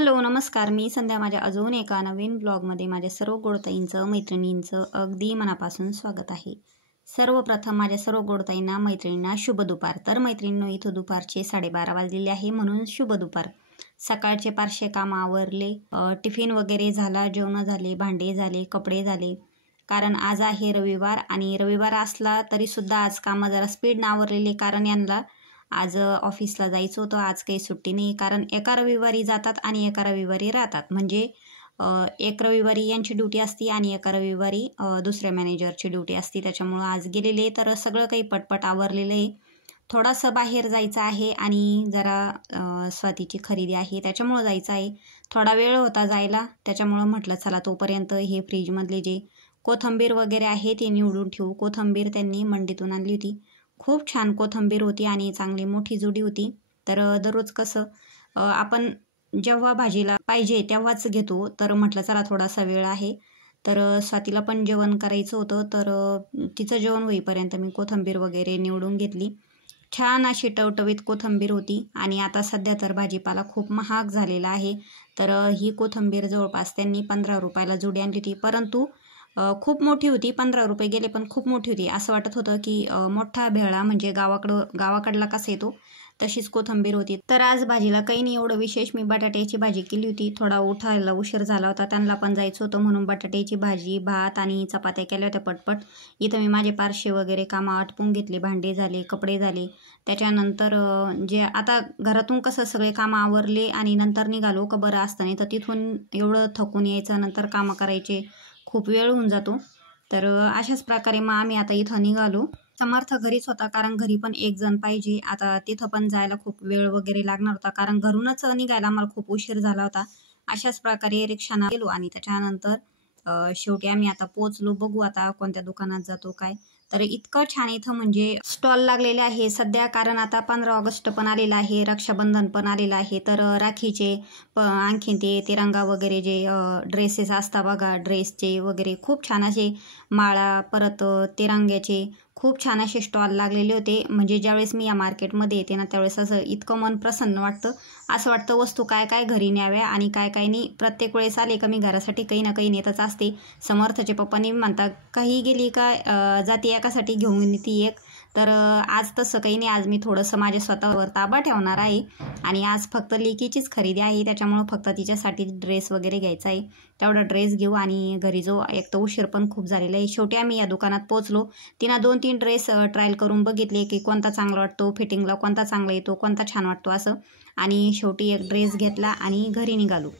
Hello नमस्कार, मी संध्या. माझ्या अजून एका नवीन ब्लॉगमध्ये माझ्या सर्व गोडताईंचं मैत्रिणींचं अगदी मनापासून स्वागत आहे. सर्वप्रथम माझ्या सर्व गोडताईंना मैत्रिणींना शुभ दुपार. तर मैत्रिणींनो, इथं दुपारचे 12:30 वाजलेले आहे, म्हणून शुभ दुपार. सकाळचे पारशे कामं आवरले, टिफिन वगैरे झाला, जेवण झाले, भांडे झाले, कपडे झाले. कारण आज आहे रविवार आणि रविवार असला तरीसुद्धा आज कामं जरा स्पीडनं आवरलेले, कारण यांना आज ऑफिसला जायचं होतं. आज काही सुट्टी नाही, कारण एका रविवारी जातात आणि एका रविवारी राहतात. म्हणजे एक रविवारी यांची ड्युटी असती आणि एका रविवारी दुसऱ्या मॅनेजरची ड्युटी असती. त्याच्यामुळं आज गेलेले, तर सगळं काही पटपट आवरलेलं आहे. थोडंसं बाहेर जायचं आहे आणि जरा स्वातीची खरेदी आहे, त्याच्यामुळं जायचं आहे. थोडा वेळ होता जायला, त्याच्यामुळं म्हटलं चला तोपर्यंत हे फ्रीजमधले जे कोथिंबीर वगैरे आहे ते निवडून ठेवू. कोथिंबीर त्यांनी मंडीतून आणली होती. खूप छान कोथिंबीर होती आणि चांगली मोठी जुडी होती. तर दररोज कसं आपण जेव्हा भाजीला पाहिजे तेव्हाच घेतो, तर म्हटलं चला थोडासा वेळ आहे, तर स्वातीला पण जेवण करायचं होतं. तर तिचं जेवण होईपर्यंत मी कोथिंबीर वगैरे निवडून घेतली. छान अशी टवटवीत कोथिंबीर होती. आणि आता सध्या तर भाजीपाला खूप महाग झालेला आहे, तर ही कोथिंबीर जवळपास त्यांनी 15 रुपयाला जुडी आणली होती. परंतु खूप मोठी होती. 15 रुपये गेले पण खूप मोठी होती. असं वाटत होतं की मोठा भेळा म्हणजे गावाकडला कसा येतो तशीच कोथिंबीर होती. तर आज भाजीला काही नाही एवढं विशेष. मी बटाट्याची भाजी केली होती. थोडा उठायला उशीर झाला होता, त्यांना पण जायचं होतं, म्हणून बटाट्याची भाजी, भात आणि चपात्या केल्या होत्या पटपट. इथं मी माझे पारशे वगैरे कामं आटपून घेतले, भांडे झाले, कपडे झाले. त्याच्यानंतर जे आता घरातून कसं सगळे कामं आवरले आणि नंतर निघालो का बरं असतं, नाही तर तिथून एवढं थकून यायचं, नंतर कामं करायचे, खूप वेळ होऊन जातो. तर अशाच प्रकारे मग आम्ही आता इथं निघालो. समर्थ घरीच होता, कारण घरी पण एक जण पाहिजे. आता तिथं पण जायला खूप वेळ वगैरे लागणार होता, कारण घरूनच निघायला आम्हाला खूप उशीर झाला होता. अशाच प्रकारे रिक्षानं गेलो आणि त्याच्यानंतर शेवटी आम्ही आता पोचलो. बघू आता कोणत्या दुकानात जातो काय. तर इतकं छान इथं म्हणजे स्टॉल लागलेले आहे सध्या, कारण आता 15 ऑगस्ट पण आलेलं आहे, रक्षाबंधन पण आलेलं आहे. तर राखीचे आणखीन ते तिरंगा वगैरे जे ड्रेसेस असतात बघा, ड्रेसचे वगैरे खूप छान असे माळा, परत तिरंग्याचे खूप छान असे स्टॉल लागलेले होते. म्हणजे ज्यावेळेस मी या मार्केटमध्ये येते ना, त्यावेळेस असं इतकं मन प्रसन्न वाटतं. असं वाटतं वस्तू काय काय घरी न्याव्या आणि काय काय नाही. प्रत्येक वेळेस आले का मी घरासाठी काही ना काही नेतच असते. समर्थचे पप्पांनी म्हणतात काही गेली का जाती एकासाठी घेऊन ती एक. तर आज तसं काही नाही. आज मी थोडंसं माझ्या स्वतःवर ताबा ठेवणार आहे आणि आज फक्त लेकीचीच खरेदी आहे, त्याच्यामुळं फक्त तिच्यासाठी ड्रेस वगैरे घ्यायचा आहे. तेवढा ड्रेस घेऊ आणि घरी जाऊ. एक तर उशीर पण खूप झालेला आहे. शेवटी आम्ही या दुकानात पोहोचलो. तिनं 2-3 ड्रेस ट्रायल करून बघितले की कोणता चांगला वाटतो, फिटिंगला कोणता चांगला येतो, कोणता छान वाटतो असं. आणि शेवटी एक ड्रेस घेतला आणि घरी निघालो.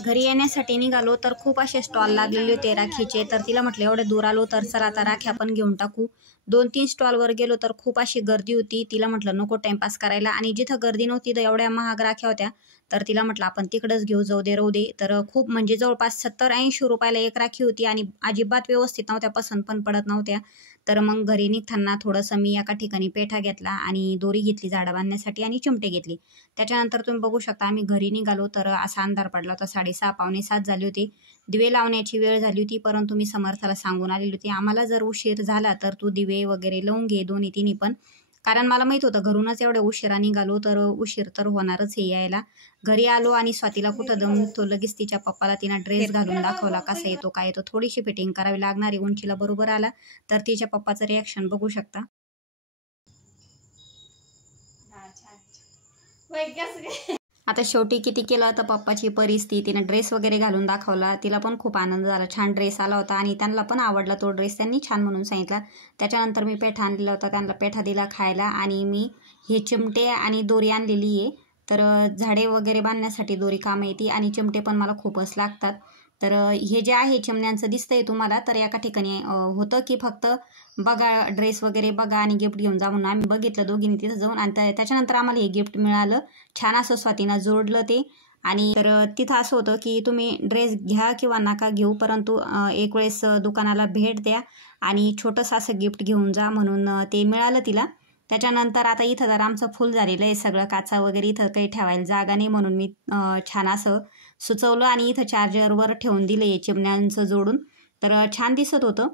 घरी येण्यासाठी निघालो तर खूप असे स्टॉल लागलेले होते राखीचे. तर तिला म्हटलं एवढे दूर आलो तर चला आता राख्या पण घेऊन टाकू. 2-3 स्टॉलवर गेलो तर खूप अशी गर्दी होती. तिला म्हटलं नको टाइमपास करायला, आणि जिथं गर्दी नव्हती तर एवढ्या महाग राख्या होत्या, तर तिला म्हटलं आपण तिकडंच घेऊ, जाऊ दे राहू दे. तर खूप म्हणजे जवळपास 70-80 रुपयाला एक राखी होती आणि अजिबात व्यवस्थित नव्हत्या, पसंत पण पडत नव्हत्या. तर मग घरी निघताना थोडंसं मी एका ठिकाणी पेठा घेतला आणि दोरी घेतली झाडं बांधण्यासाठी आणि चिमटे घेतली. त्याच्यानंतर तुम्ही बघू शकता आम्ही घरी निघालो तर असा अंधार पडला होता. 6:30 पावणे 7 झाली होती. दिवे लावण्याची वेळ झाली होती, परंतु मी समर्थाला सांगून आलेली होती आम्हाला जर उशीर झाला तर तू दिवे वगैरे लावून घे, दोन्ही तिन्ही पण. कारण मला माहित होतं घरूनच एवढ्या उशिरा निघालो तर उशीर तर होणारच हे यायला. घरी आलो आणि स्वातीला कुठं दम निघतो, लगेच तिच्या पप्पाला तिनं ड्रेस घालून दाखवला कसा येतो काय येतो. थोडीशी फिटिंग करावी लागणारी, उंचीला बरोबर आला. तर तिच्या पप्पाचं रिॲक्शन बघू शकता. आता शेवटी किती केलं तर पप्पाची परिस्थितीनं ड्रेस वगैरे घालून दाखवला. तिला पण खूप आनंद झाला, छान ड्रेस आला होता आणि त्यांना पण आवडला तो ड्रेस, त्यांनी छान म्हणून सांगितला. त्याच्यानंतर मी पेठा आणलेला होता, त्यांना पेठा दिला खायला. आणि मी हे चिमटे आणि दोरी आणलेली आहे. तर झाडे वगैरे बांधण्यासाठी दोरी कामं येते आणि चिमटे पण मला खूपच लागतात. तर हे जे आहे चिमण्यांचं दिसतंय तुम्हाला, तर एका ठिकाणी होतं की फक्त बघा ड्रेस वगैरे बघा आणि गिफ्ट घेऊन जा म्हणून आम्ही बघितलं दोघींनी तिथं जाऊन. आणि त्याच्यानंतर आम्हाला हे गिफ्ट मिळालं. छान असं स्वातीनं जोडलं ते. आणि तर तिथं असं होतं की तुम्ही ड्रेस घ्या किंवा नका घेऊ, परंतु एक वेळेस दुकानाला भेट द्या आणि छोटंसं असं गिफ्ट घेऊन जा म्हणून ते मिळालं तिला. त्याच्यानंतर आता इथं जर आमचं फुल झालेलं आहे सगळं, काचा वगैरे इथं काही ठेवायला जागा नाही म्हणून मी छान असं सुचवलं आणि इथं चार्जरवर ठेवून दिले चिमण्यांचं जोडून, तर छान दिसत होतं.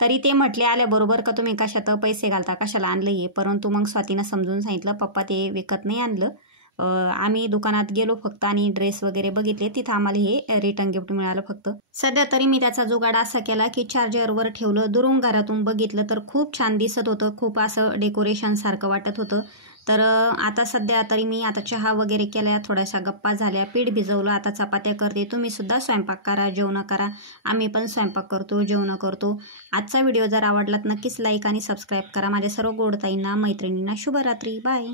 तरी ते म्हटले आल्याबरोबर का तुम्ही कशात पैसे घालता, कशाला आणलं हे. परंतु मग स्वातीनं समजून सांगितलं पप्पा ते विकत नाही आणलं, आम्ही दुकानात गेलो फक्त आणि ड्रेस वगैरे बघितले, तिथं आम्हाला हे रिटर्न गिफ्ट मिळालं फक्त. सध्या तरी मी त्याचा जुगाड असा केला की चार्जरवर ठेवलं, दुरून घरातून बघितलं तर खूप छान दिसत होतं, खूप असं डेकोरेशन सारखं वाटत होतं. तर आता सध्या तरी मी आता चहा वगैरे केल्या, थोड्याशा गप्पा झाल्या, पीठ भिजवलं, आता चपात्या करते. तुम्ही सुद्धा स्वयंपाक करा, जेवण करा, आम्ही पण स्वयंपाक करतो, जेवण करतो. आजचा व्हिडिओ जर आवडलात नक्कीच लाईक आणि सबस्क्राईब करा. माझ्या सर्व गोडताईंना मैत्रिणींना शुभरात्री. बाय.